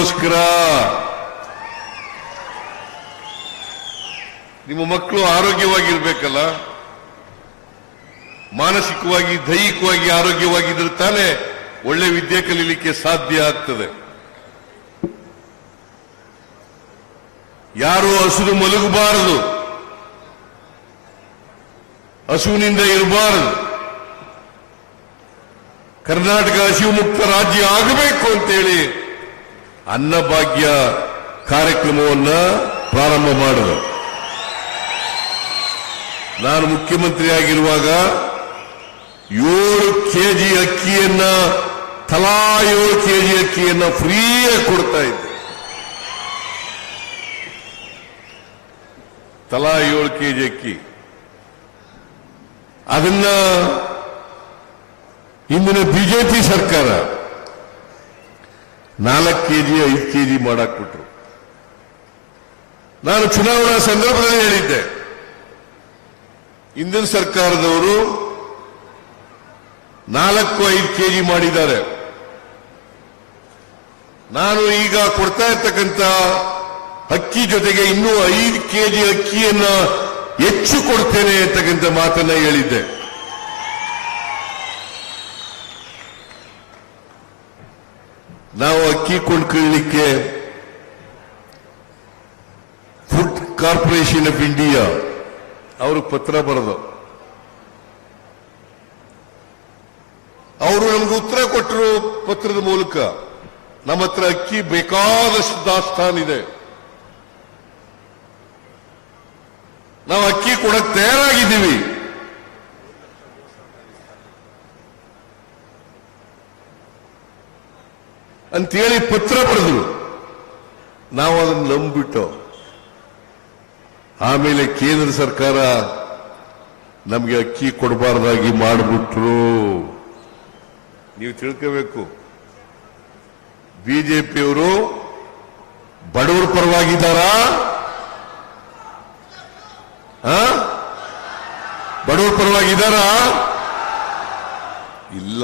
ಮಕ್ಕಳಿಗೋಸ್ಕರ. ನಿಮ್ಮ ಮಕ್ಕಳು ಆರೋಗ್ಯವಾಗಿರ್ಬೇಕಲ್ಲ, ಮಾನಸಿಕವಾಗಿ ದೈಹಿಕವಾಗಿ ಆರೋಗ್ಯವಾಗಿದ್ರೆ ತಾನೇ ಒಳ್ಳೆ ವಿದ್ಯೆ ಕಲೀಲಿಕ್ಕೆ ಸಾಧ್ಯ ಆಗ್ತದೆ. ಯಾರು ಹಸುವು ಮಲಗಬಾರದು, ಹಸುವಿನಿಂದ ಇರಬಾರದು. ಕರ್ನಾಟಕ ಹಸಿವು ಮುಕ್ತ ರಾಜ್ಯ ಆಗಬೇಕು ಅಂತೇಳಿ ಅನ್ನಭಾಗ್ಯ ಕಾರ್ಯಕ್ರಮವನ್ನು ಪ್ರಾರಂಭ ಮಾಡಿದರು. ನಾನು ಮುಖ್ಯಮಂತ್ರಿ ಆಗಿರುವಾಗ 7 ಕೆಜಿ ಅಕ್ಕಿಯನ್ನ, ತಲಾ 7 ಕೆಜಿ ಅಕ್ಕಿಯನ್ನ ಫ್ರೀಯಾಗಿ ಕೊಡ್ತಾ ಇದ್ದೆ. ತಲಾ 7 ಕೆಜಿ ಅಕ್ಕಿ. ಅದನ್ನ ಇಂದಿನ ಬಿಜೆಪಿ ಸರ್ಕಾರ 4 ಕೆಜಿ 5 ಕೆಜಿ ಮಾಡಾಕ್ಬಿಟ್ರು. ನಾನು ಚುನಾವಣಾ ಸಂದರ್ಭದಲ್ಲಿ ಹೇಳಿದ್ದೆ, ಇಂದಿನ ಸರ್ಕಾರದವರು 4-5 ಕೆಜಿ ಮಾಡಿದ್ದಾರೆ. ನಾನು ಈಗ ಕೊಡ್ತಾ ಇರ್ತಕ್ಕಂಥ ಅಕ್ಕಿ ಜೊತೆಗೆ ಇನ್ನೂ 5 ಕೆಜಿ ಅಕ್ಕಿಯನ್ನ ಹೆಚ್ಚು ಕೊಡ್ತೇನೆ ಅಂತಕ್ಕಂಥ ಮಾತನ್ನ ಹೇಳಿದ್ದೆ. ನಾವು ಅಕ್ಕಿ ಕೊಂಡ್ಕೊಳ್ಳಲಿಕ್ಕೆ ಫುಡ್ ಕಾರ್ಪೊರೇಷನ್ ಆಫ್ ಇಂಡಿಯಾ ಅವರು ಪತ್ರ ಬರೆದು ಅವರು ನಮ್ಗೆ ಉತ್ತರ ಕೊಟ್ಟರು. ಪತ್ರದ ಮೂಲಕ ನಮ್ಮ ಹತ್ರ ಅಕ್ಕಿ ಬೇಕಾದಷ್ಟು ದಾಸ್ತಾನ್ ಇದೆ, ನಾವು ಅಕ್ಕಿ ಕೊಡಕ್ಕೆ ತಯಾರಾಗಿದ್ದೀವಿ. ಅಂತೇಳಿ ಪತ್ರ ಬರೆದ್ರು. ನಾವು ಅದನ್ನು ನಂಬಿಟ್ಟು ಆಮೇಲೆ ಕೇಂದ್ರ ಸರ್ಕಾರ ನಮಗೆ ಅಕ್ಕಿ ಕೊಡಬಾರ್ದಾಗಿ ಮಾಡಿಬಿಟ್ರು. ನೀವು ತಿಳ್ಕೋಬೇಕು, ಬಿಜೆಪಿಯವರು ಬಡವರ ಪರವಾಗಿದ್ದಾರಾ? ಬಡವರ ಪರವಾಗಿದ್ದಾರಾ? ಇಲ್ಲ,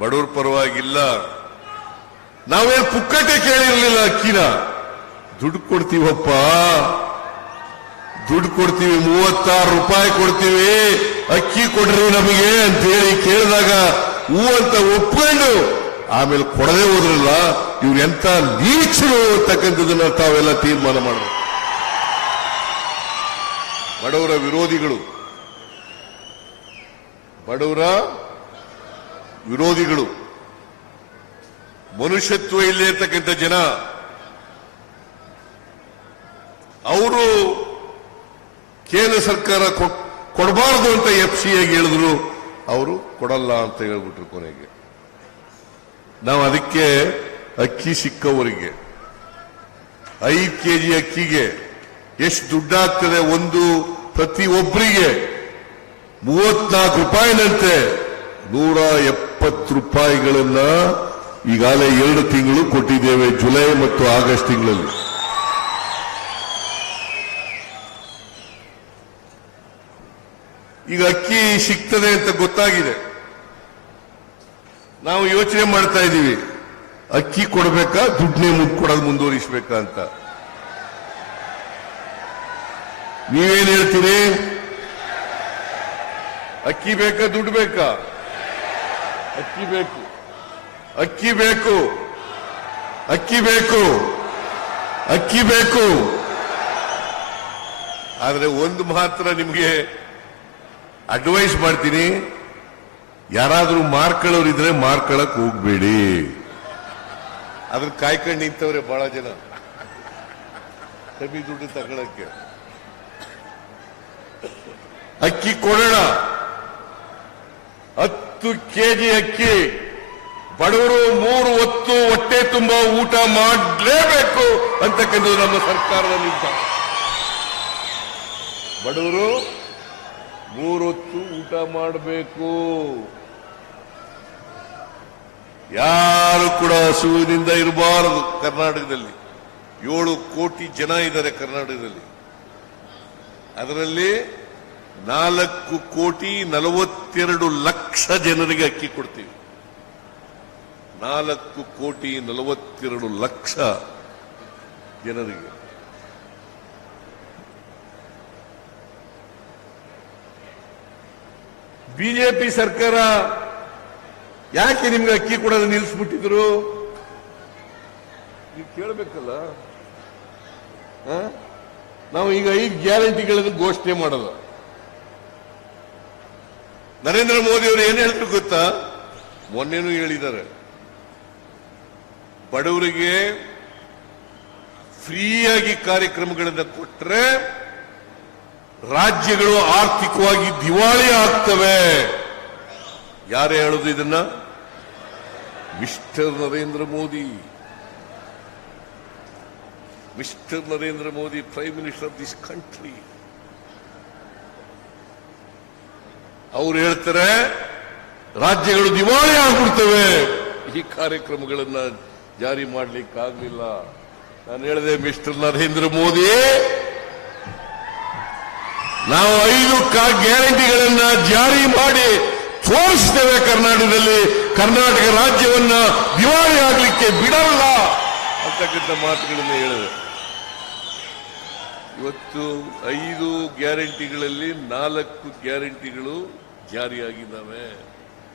ಬಡವರ ಪರವಾಗಿಲ್ಲ. ನಾವೇನು ಪುಕ್ಕಟೆ ಕೇಳಿರಲಿಲ್ಲ ಅಕ್ಕಿನ. ದುಡ್ಡು ಕೊಡ್ತೀವಪ್ಪ, ದುಡ್ಡು ಕೊಡ್ತೀವಿ, 36 ರೂಪಾಯಿ ಕೊಡ್ತೀವಿ, ಅಕ್ಕಿ ಕೊಡ್ರಿ ನಮಗೆ ಅಂತ ಹೇಳಿ ಕೇಳಿದಾಗ ಹೂ ಅಂತ ಒಪ್ಕೊಂಡು ಆಮೇಲೆ ಕೊಡದೆ ಹೋದ್ರಲ್ಲ, ಇವ್ರು ಎಂತ ನೀಚರು ಅಂತಕ್ಕಂಥದನ್ನ ತಾವೆಲ್ಲ ತೀರ್ಮಾನ ಮಾಡಬೇಕು. ಬಡವರ ವಿರೋಧಿಗಳು, ಬಡವರ ವಿರೋಧಿಗಳು, ಮನುಷ್ಯತ್ವ ಇಲ್ಲೇ ಇರ್ತಕ್ಕಂಥ ಜನ, ಅವರು ಕೇಂದ್ರ ಸರ್ಕಾರ ಕೊಡಬಾರದು ಅಂತ FCA ಹೇಳಿದ್ರು, ಅವರು ಕೊಡಲ್ಲ ಅಂತ ಹೇಳ್ಬಿಟ್ರು. ಕೊನೆಗೆ ನಾವು ಅದಕ್ಕೆ ಅಕ್ಕಿ ಸಿಕ್ಕವರಿಗೆ 5 ಕೆಜಿ ಅಕ್ಕಿಗೆ ಎಷ್ಟು ದುಡ್ಡಾಗ್ತದೆ? ಪ್ರತಿಯೊಬ್ಬರಿಗೆ 34 ರೂಪಾಯಿನಂತೆ 170 ರೂಪಾಯಿಗಳನ್ನ ಈಗಾಗಲೇ 2 ತಿಂಗಳು ಕೊಟ್ಟಿದ್ದೇವೆ, ಜುಲೈ ಮತ್ತು ಆಗಸ್ಟ್ ತಿಂಗಳಲ್ಲಿ. ಈಗ ಅಕ್ಕಿ ಸಿಗ್ತದೆ ಅಂತ ಗೊತ್ತಾಗಿದೆ. ನಾವು ಯೋಚನೆ ಮಾಡ್ತಾ ಇದ್ದೀವಿ, ಅಕ್ಕಿ ಕೊಡಬೇಕಾ, ದುಡ್ಡನ್ನೇ ಕೊಡೋದು ಮುಂದುವರಿಸಬೇಕಾ ಅಂತ. ನೀವೇನ್ ಹೇಳ್ತೀರಿ? ಅಕ್ಕಿ ಬೇಕಾ, ದುಡ್ಡು ಬೇಕಾ? ಅಕ್ಕಿ ಬೇಕು, ಅಕ್ಕಿ ಬೇಕು, ಅಕ್ಕಿ ಬೇಕು, ಅಕ್ಕಿ ಬೇಕು. ಆದ್ರೆ ಒಂದು ಮಾತ್ರ ನಿಮ್ಗೆ ಅಡ್ವೈಸ್ ಮಾಡ್ತೀನಿ, ಯಾರಾದ್ರೂ ಮಾರ್ಕೊಳ್ಳೋರಿದ್ರೆ ಮಾರ್ಕೊಳ್ಳಕ್ ಹೋಗ್ಬೇಡಿ. ಅದ್ರ ಕಾಯ್ಕೊಂಡು ನಿಂತವ್ರೆ ಬಹಳ ಜನ ಕಮ್ಮಿ ದುಡ್ಡು ತಗೊಳಕ್ಕೆ. ಅಕ್ಕಿ ಕೊಡೋಣ, 10 ಕೆಜಿ ಅಕ್ಕಿ. ಬಡವರು 3 ಹೊತ್ತು ಹೊಟ್ಟೆ ತುಂಬಾ ಊಟ ಮಾಡಲೇಬೇಕು ಅಂತಕ್ಕಂಥದ್ದು ನಮ್ಮ ಸರ್ಕಾರದ ನಿರ್ಧಾರ. ಬಡವರು 3 ಹೊತ್ತು ಊಟ ಮಾಡಬೇಕು. ಯಾರು ಕೂಡ ಹಸುವಿನಿಂದ ಇರಬಾರದು. ಕರ್ನಾಟಕದಲ್ಲಿ 7 ಕೋಟಿ ಜನ ಇದ್ದಾರೆ ಕರ್ನಾಟಕದಲ್ಲಿ. ಅದರಲ್ಲಿ 4,42,00,000 ಜನರಿಗೆ ಅಕ್ಕಿ ಕೊಡ್ತೀವಿ. 4,42,00,000 ಜನರಿಗೆ. ಬಿಜೆಪಿ ಸರ್ಕಾರ ಯಾಕೆ ನಿಮ್ಗೆ ಅಕ್ಕಿ ಕೊಡೋದು ನಿಲ್ಲಿಸ್ಬಿಟ್ಟಿದ್ರು? ನೀವು ಕೇಳಬೇಕಲ್ಲ. ನಾವು ಈಗ 5 ಗ್ಯಾರಂಟಿಗಳನ್ನು ಘೋಷಣೆ ಮಾಡೋದು. ನರೇಂದ್ರ ಮೋದಿ ಅವರು ಏನ್ ಹೇಳಿದ್ರು ಗೊತ್ತಾ? ಮೊನ್ನೆನೂ ಹೇಳಿದ್ದಾರೆ, ಬಡವರಿಗೆ ಫ್ರೀಯಾಗಿ ಕಾರ್ಯಕ್ರಮಗಳನ್ನು ಕೊಟ್ಟರೆ ರಾಜ್ಯಗಳು ಆರ್ಥಿಕವಾಗಿ ದಿವಾಳಿ ಆಗ್ತವೆ. ಯಾರೇ ಹೇಳೋದು ಇದನ್ನ? Mister Narendra Modi. Mister Narendra Modi, prime minister of this country. ಅವ್ರು ಹೇಳ್ತಾರೆ ರಾಜ್ಯಗಳು ದಿವಾಳಿ ಆಗ್ಬಿಡ್ತವೆ ಈ ಕಾರ್ಯಕ್ರಮಗಳನ್ನ ಜಾರಿ ಮಾಡ್ಲಿಕ್ಕಾಗಲಿಲ್ಲ. ನಾನು ಹೇಳಿದೆ, ಮಿಸ್ಟರ್ ನರೇಂದ್ರ ಮೋದಿ, ನಾವು 5 ಗ್ಯಾರಂಟಿಗಳನ್ನ ಜಾರಿ ಮಾಡಿ ತೋರಿಸ್ತೇವೆ ಕರ್ನಾಟಕದಲ್ಲಿ. ಕರ್ನಾಟಕ ರಾಜ್ಯವನ್ನ ದಿವಾಳಿ ಆಗ್ಲಿಕ್ಕೆ ಬಿಡಲ್ಲ ಅಂತಕ್ಕಂಥ ಮಾತುಗಳನ್ನು ಹೇಳಿದೆ. ಇವತ್ತು 5 ಗ್ಯಾರಂಟಿಗಳಲ್ಲಿ 4 ಗ್ಯಾರಂಟಿಗಳು ಜಾರಿಯಾಗಿದ್ದಾವೆ.